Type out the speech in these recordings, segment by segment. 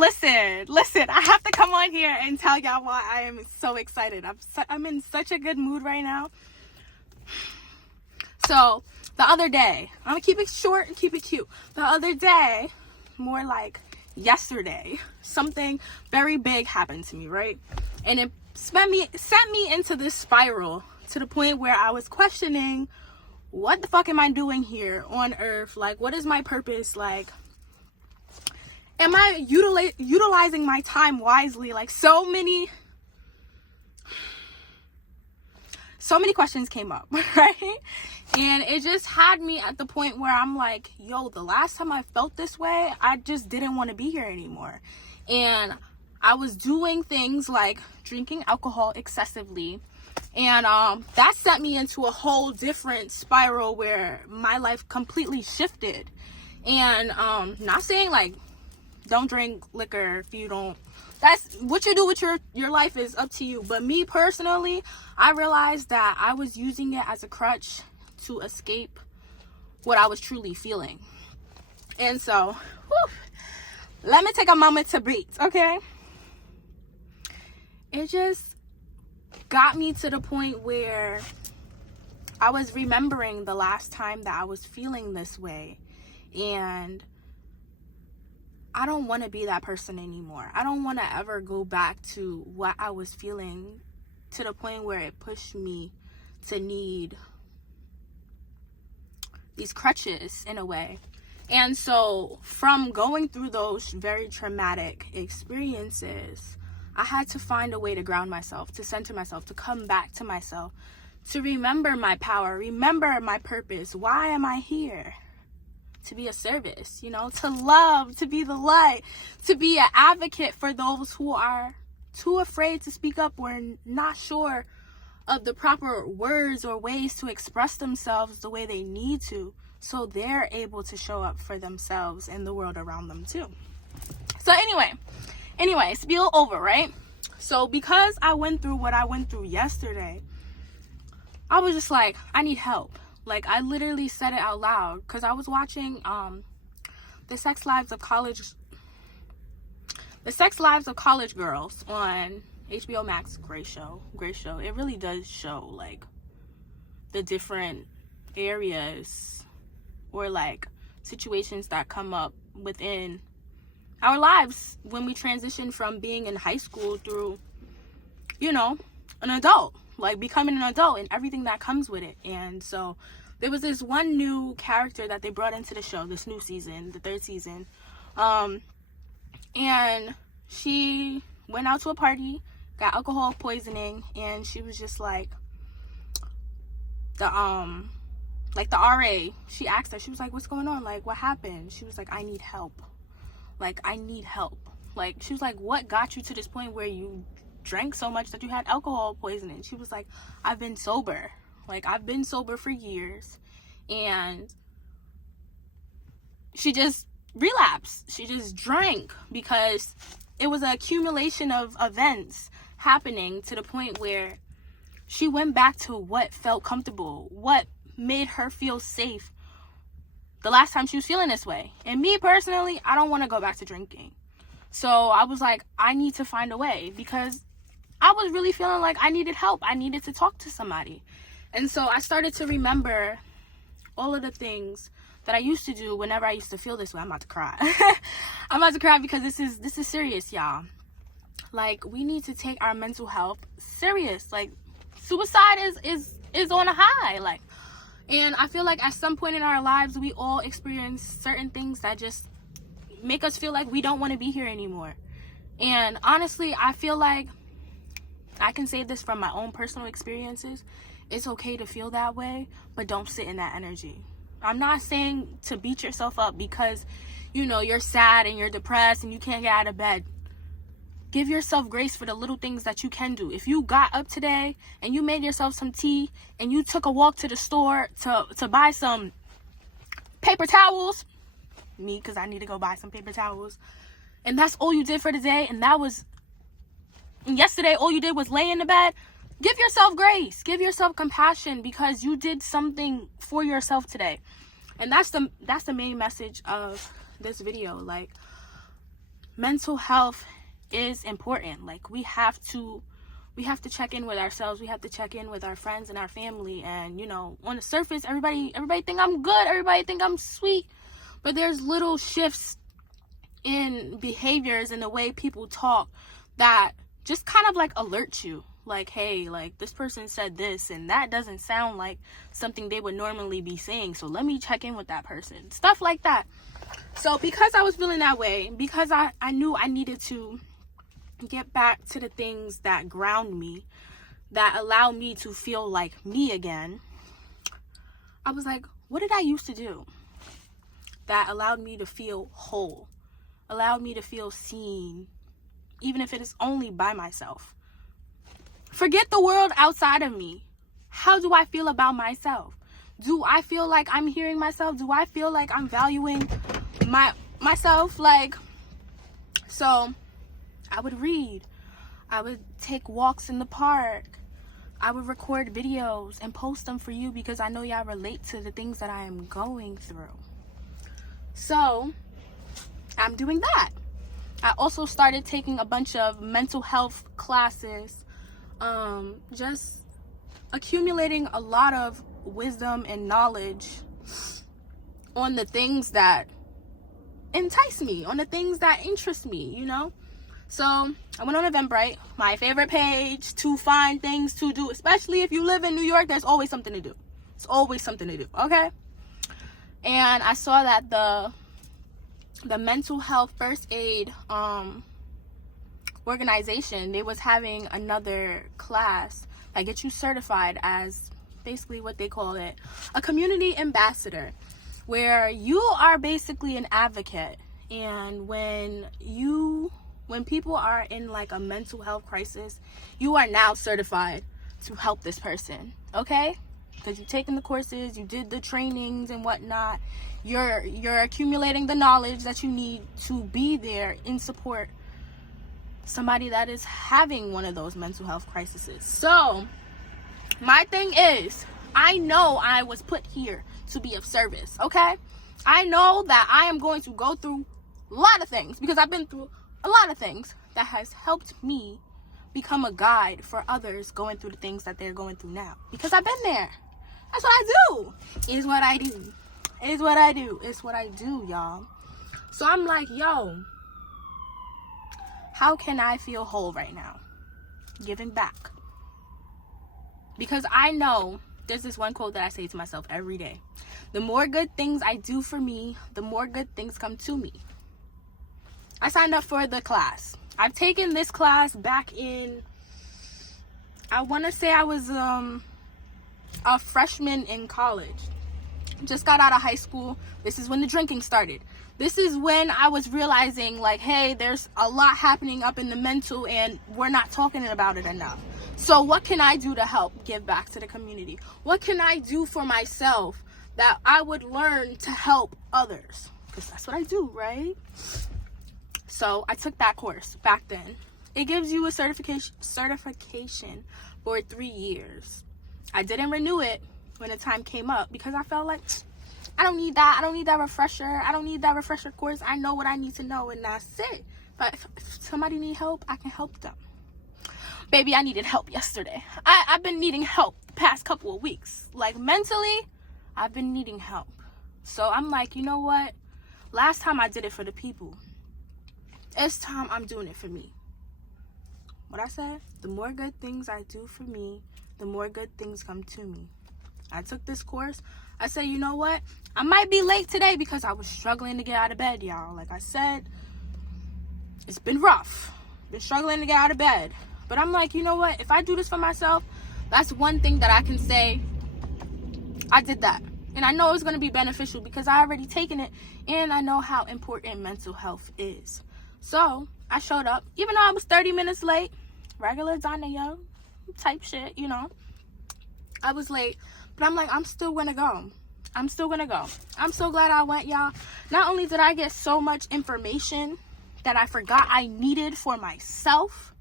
listen, I have to come on here and tell y'all why I am so excited. I'm in such a good mood right now. So the other day, I'm gonna keep it short and keep it cute. The other day, more like yesterday, something very big happened to me, right? And it sent me into this spiral to the point where I was questioning, what the fuck am I doing here on earth? Like, what is my purpose? Like, am I utilizing my time wisely? Like, so many questions came up, right? And it just had me at the point where I'm like, yo, the last time I felt this way, I just didn't want to be here anymore. And I was doing things like drinking alcohol excessively. And that sent me into a whole different spiral where my life completely shifted. And not saying like, don't drink liquor if you don't. That's what you do with your life is up to you. But me personally, I realized that I was using it as a crutch to escape what I was truly feeling. And so, let me take a moment to breathe, okay? It just got me to the point where I was remembering the last time that I was feeling this way. And I don't want to be that person anymore. I don't want to ever go back to what I was feeling, to the point where it pushed me to need these crutches in a way. And so from going through those very traumatic experiences, I had to find a way to ground myself, to center myself, to come back to myself, to remember my power, remember my purpose. Why am I here? To be a service, to love, to be the light, to be an advocate for those who are too afraid to speak up or not sure of the proper words or ways to express themselves the way they need to, so they're able to show up for themselves and the world around them too. So anyway, spiel over, right? So because I went through what I went through yesterday, I was just like, I need help. Like, I literally said it out loud because I was watching the Sex Lives of College Girls on HBO Max. Great show. It really does show like the different areas or like situations that come up within our lives when we transition from being in high school through, an adult, like becoming an adult and everything that comes with it. And so there was this one new character that they brought into the show, this new season, the 3rd season. And she went out to a party, got alcohol poisoning, and she was just like, the RA, she asked her, she was like, what's going on? Like, what happened? She was like, I need help. Like, I need help. Like, she was like, what got you to this point where you drank so much that you had alcohol poisoning? She was like, I've been sober. Like, I've been sober for years. And she just relapsed. She just drank because it was an accumulation of events happening to the point where she went back to what felt comfortable, what made her feel safe the last time she was feeling this way. And me personally, I don't want to go back to drinking. So I was like, I need to find a way, because I was really feeling like I needed help. I needed to talk to somebody. And so I started to remember all of the things that I used to do whenever I used to feel this way. I'm about to cry. I'm about to cry because this is serious, y'all. Like, we need to take our mental health serious. Like, suicide is on a high. Like, and I feel like at some point in our lives, we all experience certain things that just make us feel like we don't want to be here anymore. And honestly, I feel like I can say this from my own personal experiences. It's okay to feel that way, but don't sit in that energy. I'm not saying to beat yourself up because, you're sad and you're depressed and you can't get out of bed. Give yourself grace for the little things that you can do. If you got up today and you made yourself some tea and you took a walk to the store to buy some paper towels, me, because I need to go buy some paper towels, and that's all you did for the day, and yesterday all you did was lay in the bed, give yourself grace, give yourself compassion, because you did something for yourself today. And that's the main message of this video. Like, mental health is important. Like, we have to check in with ourselves. We have to check in with our friends and our family. And, you know, on the surface, everybody think I'm good. Everybody think I'm sweet. But there's little shifts in behaviors and the way people talk that just kind of like alert you. Like, hey, like, this person said this and that doesn't sound like something they would normally be saying. So let me check in with that person. Stuff like that. So because I was feeling that way, because I knew I needed to get back to the things that ground me, that allow me to feel like me again, I was like, what did I used to do that allowed me to feel whole, allowed me to feel seen, even if it is only by myself? Forget the world outside of me. How do I feel about myself? Do I feel like I'm hearing myself? Do I feel like I'm valuing myself? Like, so I would read. I would take walks in the park. I would record videos and post them for you because I know y'all relate to the things that I am going through. So I'm doing that. I also started taking a bunch of mental health classes, just accumulating a lot of wisdom and knowledge on the things that entice me, on the things that interest me, you know? So I went on Eventbrite, my favorite page, to find things to do, especially if you live in New York. There's always something to do. It's always something to do, okay? And I saw that the mental health first aid organization, they was having another class that gets you certified as basically what they call it, a community ambassador, where you are basically an advocate. And when people are in like a mental health crisis, you are now certified to help this person, okay? Because you've taken the courses, you did the trainings and whatnot. You're accumulating the knowledge that you need to be there in support somebody that is having one of those mental health crises. So my thing is, I know I was put here to be of service, okay? I know that I am going to go through a lot of things, because I've been through a lot of things that has helped me become a guide for others going through the things that they're going through now, because I've been there. That's what I do. Is what I do. Is what I do. It's what I do, y'all. So I'm like, yo, how can I feel whole right now? Giving back. Because I know there's this one quote that I say to myself every day. The more good things I do for me, the more good things come to me. I signed up for the class. I've taken this class back in, I want to say I was a freshman in college. Just got out of high school. This is when the drinking started. This is when I was realizing, like, hey, there's a lot happening up in the mental and we're not talking about it enough. So what can I do to help give back to the community? What can I do for myself that I would learn to help others? Because that's what I do, right? So I took that course back then. It gives you a certification for 3 years. I didn't renew it when the time came up because I felt like I don't need that. I don't need that refresher. I don't need that refresher course. I know what I need to know, and that's it. But if somebody need help, I can help them. Baby, I needed help yesterday. I've been needing help the past couple of weeks. Like, mentally, I've been needing help. So I'm like, you know what? Last time I did it for the people. This time I'm doing it for me. What I said? The more good things I do for me, the more good things come to me. I took this course. I said, you know what? I might be late today because I was struggling to get out of bed, y'all. Like I said, it's been rough. Been struggling to get out of bed. But I'm like, you know what? If I do this for myself, that's one thing that I can say, I did that. And I know it's going to be beneficial because I already taken it. And I know how important mental health is. So I showed up, even though I was 30 minutes late. Regular Donna type shit, you know. I was late. But I'm like, I'm still going to go. I'm still going to go. I'm so glad I went, y'all. Not only did I get so much information that I forgot I needed for myself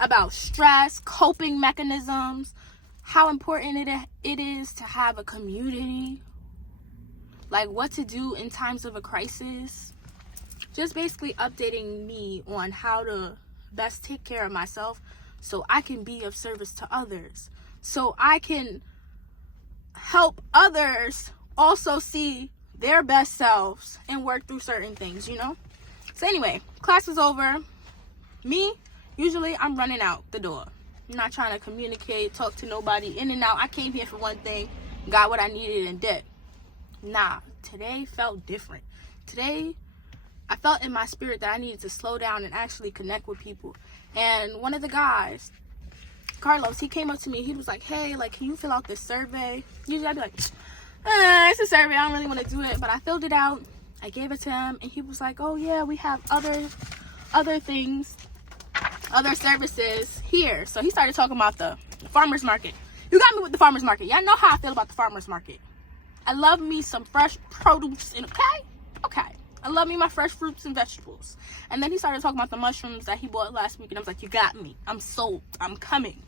about stress, coping mechanisms, how important it is to have a community, like what to do in times of a crisis, just basically updating me on how to best take care of myself so I can be of service to others, so I can help others also see their best selves and work through certain things, you know? So anyway, class is over. Me, usually I'm running out the door. I'm not trying to communicate, talk to nobody, in and out. I came here for one thing, got what I needed and did. Nah, today felt different. Today, I felt in my spirit that I needed to slow down and actually connect with people. And one of the guys, Carlos, he came up to me. He was like, hey, like, can you fill out this survey? Usually I'd be like, it's a survey. I don't really want to do it. But I filled it out. I gave it to him. And he was like, oh, yeah, we have other things, other services here. So he started talking about the farmer's market. You got me with the farmer's market. Y'all know how I feel about the farmer's market. I love me some fresh produce. Okay. I love me my fresh fruits and vegetables. And then he started talking about the mushrooms that he bought last week. And I was like, you got me. I'm sold. I'm coming.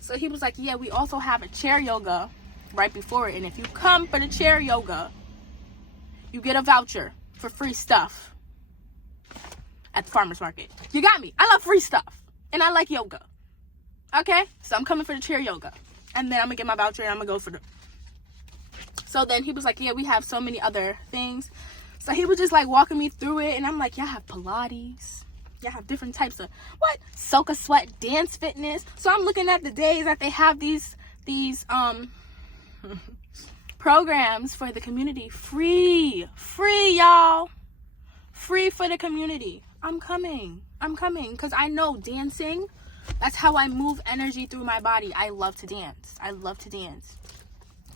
So he was like, yeah, we also have a chair yoga right before it. And if you come for the chair yoga, you get a voucher for free stuff at the farmer's market. You got me. I love free stuff. And I like yoga. Okay? So I'm coming for the chair yoga. And then I'm going to get my voucher and I'm going to go for the... So then he was like, yeah, we have so many other things. So he was just like walking me through it. And I'm like, y'all have Pilates. Y'all have different types of, what? Soca Sweat, dance fitness. So I'm looking at the days that they have these programs for the community. Free, y'all. Free for the community. I'm coming. Because I know dancing, that's how I move energy through my body. I love to dance.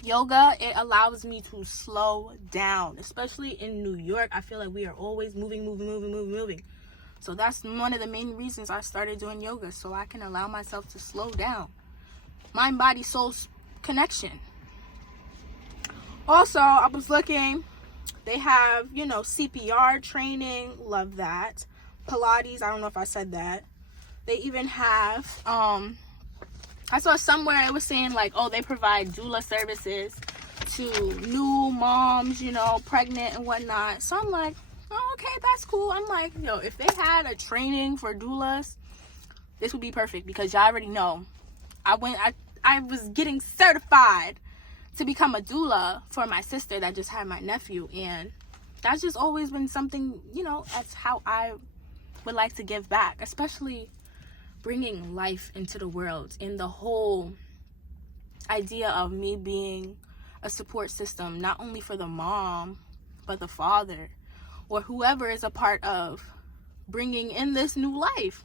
Yoga, it allows me to slow down, especially in New York. I feel like we are always moving. So that's one of the main reasons I started doing yoga, so I can allow myself to slow down. Mind, body, soul connection. Also, I was looking, they have, CPR training. Love that. Pilates, I don't know if I said that. They even have, I saw somewhere it was saying like, oh, they provide doula services to new moms, pregnant and whatnot. So I'm like, oh, okay, that's cool. I'm like, if they had a training for doulas, this would be perfect, because y'all already know. I was getting certified to become a doula for my sister that just had my nephew, and that's just always been something, that's how I would like to give back, especially bringing life into the world, and the whole idea of me being a support system, not only for the mom, but the father, or whoever is a part of bringing in this new life.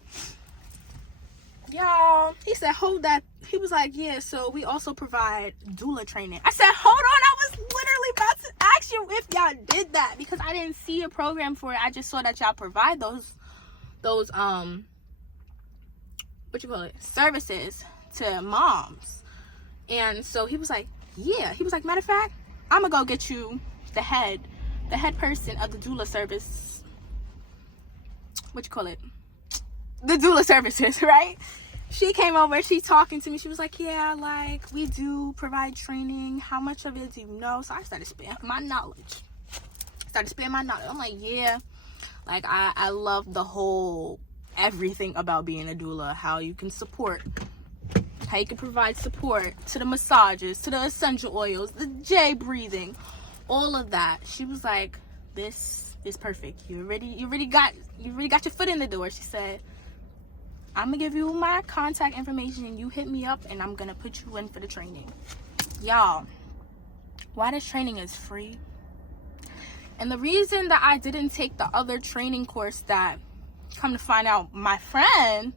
Y'all, he said, hold that. He was like, yeah, so we also provide doula training. I said, hold on, I was literally about to ask you if y'all did that, because I didn't see a program for it. I just saw that y'all provide those services to moms. And so he was like, yeah. He was like, matter of fact, I'm gonna go get you the head person of the doula service. The doula services, right? She came over, she talking to me. She was like, yeah, like, we do provide training. How much of it do you know? So I started spitting my knowledge. I'm like, yeah. Like, I love the whole everything about being a doula, how you can provide support to the massages, to the essential oils, the J breathing, all of that. She was like, this is perfect. You already got your foot in the door. She said, I'm gonna give you my contact information and you hit me up and I'm gonna put you in for the training. Y'all, why this training is free? And the reason that I didn't take the other training course, that come to find out my friend,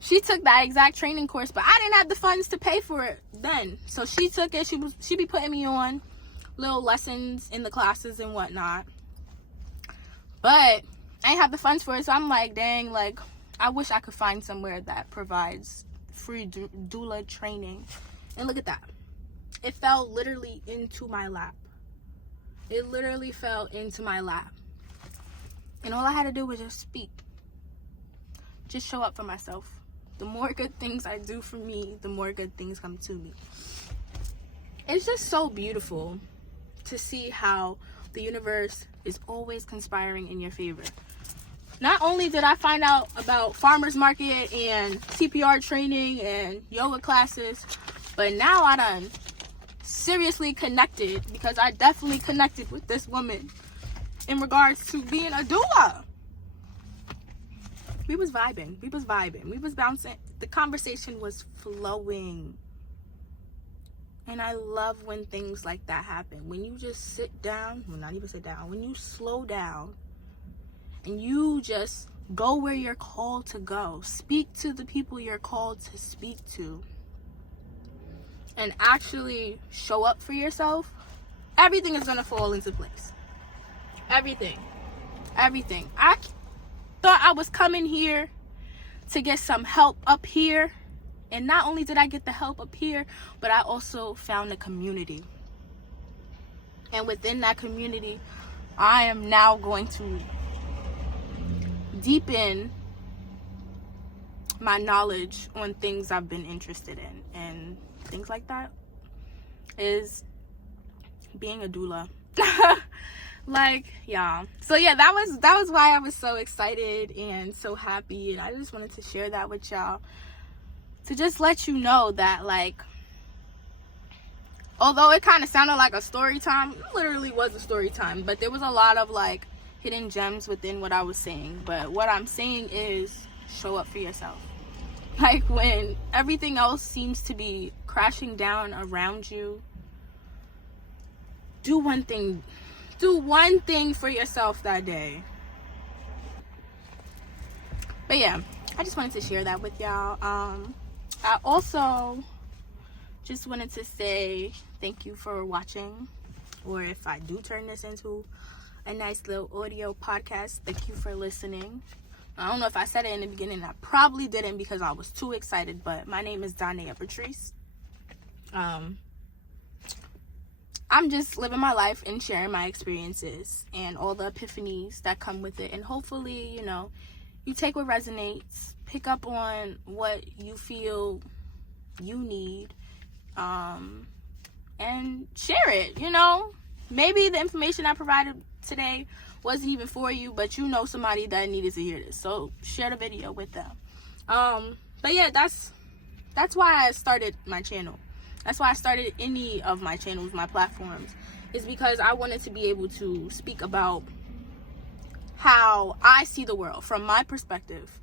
she took that exact training course, but I didn't have the funds to pay for it then. So she took it. She be putting me on little lessons in the classes and whatnot. But I ain't have the funds for it. So I'm like, dang, like, I wish I could find somewhere that provides free doula training. And look at that. It fell literally into my lap. And all I had to do was just speak. Just show up for myself. The more good things I do for me, the more good things come to me. It's just so beautiful to see how the universe is always conspiring in your favor. not only did I find out about farmers market and CPR training and yoga classes, but now I done seriously connected, because I definitely connected with this woman in regards to being a doula. We was vibing, we was bouncing. The conversation was flowing. And I love when things like that happen. When you just sit down, well, not even sit down, when you slow down and you just go where you're called to go, speak to the people you're called to speak to, and actually show up for yourself, everything is gonna fall into place. Everything. I thought I was coming here to get some help up here, and not only did I get the help up here, but I also found a community. And within that community, I am now going to deepen my knowledge on things I've been interested in, and things like that is being a doula. Like, yeah. So yeah, that was why I was so excited and so happy, and I just wanted to share that with y'all, to just let you know that, like, although it kind of sounded like a story time, it literally was a story time, but there was a lot of like hidden gems within what I was saying. But what I'm saying is, show up for yourself. Like, when everything else seems to be crashing down around you, do one thing for yourself that day. But yeah, I just wanted to share that with y'all. I also just wanted to say thank you for watching, or if I do turn this into a nice little audio podcast, thank you for listening. I don't know if I said it in the beginning. I probably didn't because I was too excited, but my name is Donnea Patrice. I'm just living my life and sharing my experiences and all the epiphanies that come with it. And hopefully, you know, you take what resonates, pick up on what you feel you need, and share it, you know. Maybe the information I provided today wasn't even for you, but you know somebody that needed to hear this. So share the video with them. But yeah, that's why I started my channel. That's why I started any of my channels, my platforms, is because I wanted to be able to speak about how I see the world from my perspective,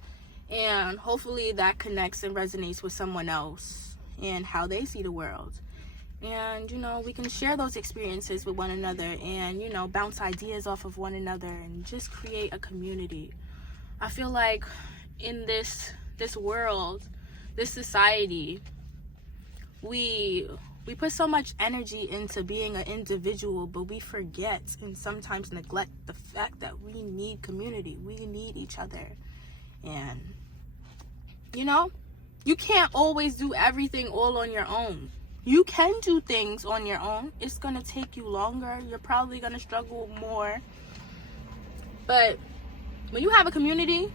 and hopefully that connects and resonates with someone else and how they see the world. And, you know, we can share those experiences with one another and, you know, bounce ideas off of one another and just create a community. I feel like in this world, this society, we put so much energy into being an individual, but we forget and sometimes neglect the fact that we need community. We need each other. And, you know, you can't always do everything all on your own. You can do things on your own. It's going to take you longer. You're probably going to struggle more. But when you have a community,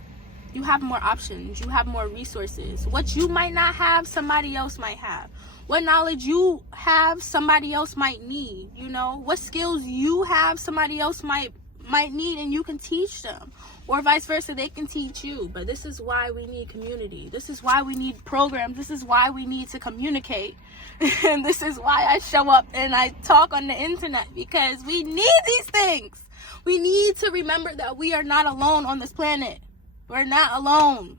you have more options. You have more resources. What you might not have, somebody else might have. What knowledge you have, somebody else might need. You know, what skills you have, somebody else might need, and you can teach them. Or vice versa, they can teach you. But this is why we need community. This is why we need programs. This is why we need to communicate. And this is why I show up and I talk on the internet, because we need these things. We need to remember that we are not alone on this planet. We're not alone.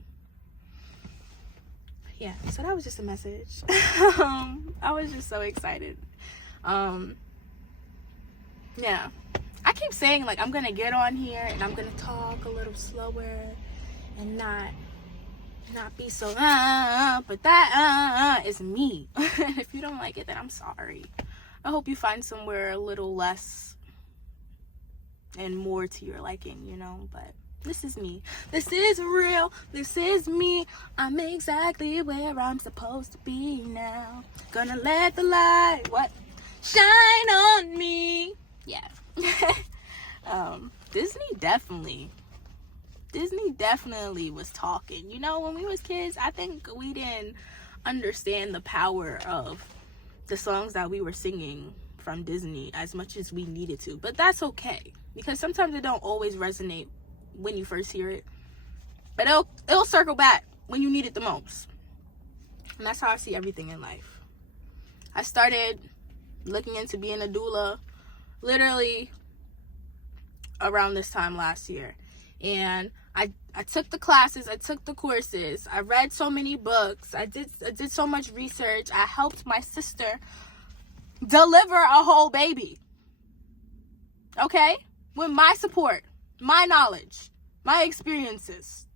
Yeah, so that was just a message. I was just so excited. Yeah. I keep saying, like, I'm going to get on here and I'm going to talk a little slower and not be so, but that is me. If you don't like it, then I'm sorry. I hope you find somewhere a little less and more to your liking, you know, but this is me. This is real. This is me. I'm exactly where I'm supposed to be now. Gonna let the light, shine on me. Yeah. Disney definitely was talking. You know, when we was kids, I think we didn't understand the power of the songs that we were singing from Disney as much as we needed to. But that's okay, because sometimes it don't always resonate when you first hear it. but it'll circle back when you need it the most. And that's how I see everything in life. I started looking into being a doula literally around this time last year. And I took the classes, I took the courses, I read so many books, I did so much research. I helped my sister deliver a whole baby. Okay? With my support, my knowledge, my experiences.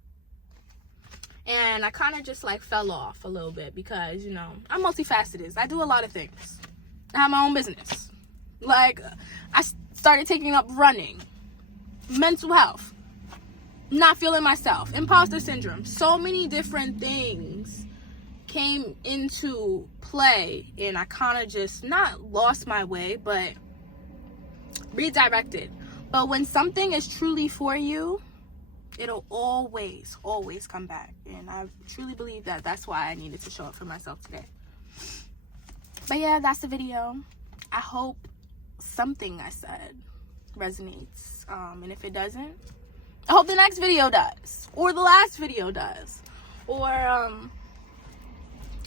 And I kind of just like fell off a little bit because, you know, I'm multifaceted. I do a lot of things. I have my own business. Like, I started taking up running, mental health, not feeling myself, imposter syndrome. So many different things came into play, and I kind of just not lost my way, but redirected. But when something is truly for you, it'll always come back. And I truly believe that that's why I needed to show up for myself today. But yeah, that's the video. I hope something I said resonates. And if it doesn't, I hope the next video does. Or the last video does. Or,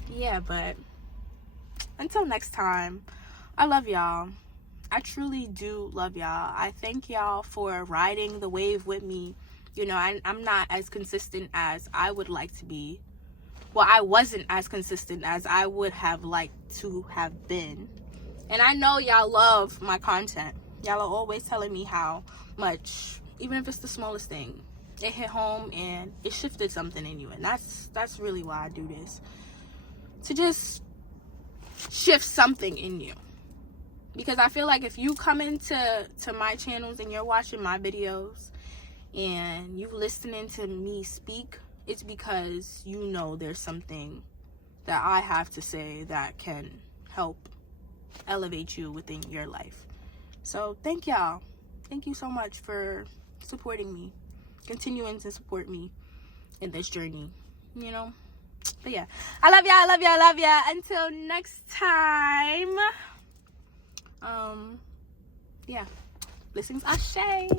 yeah, but until next time, I love y'all. I truly do love y'all. I thank y'all for riding the wave with me. You know, I'm not as consistent as I would like to be. Well, I wasn't as consistent as I would have liked to have been. And I know y'all love my content. Y'all are always telling me how much, even if it's the smallest thing, it hit home and it shifted something in you. And that's really why I do this. To just shift something in you. Because I feel like if you come into my channels and you're watching my videos and you listening to me speak, it's because you know there's something that I have to say that can help elevate you within your life. So thank y'all. Thank you so much for supporting me, continuing to support me in this journey, you know. But yeah, I love y'all. Until next time. Yeah, blessings, ashe.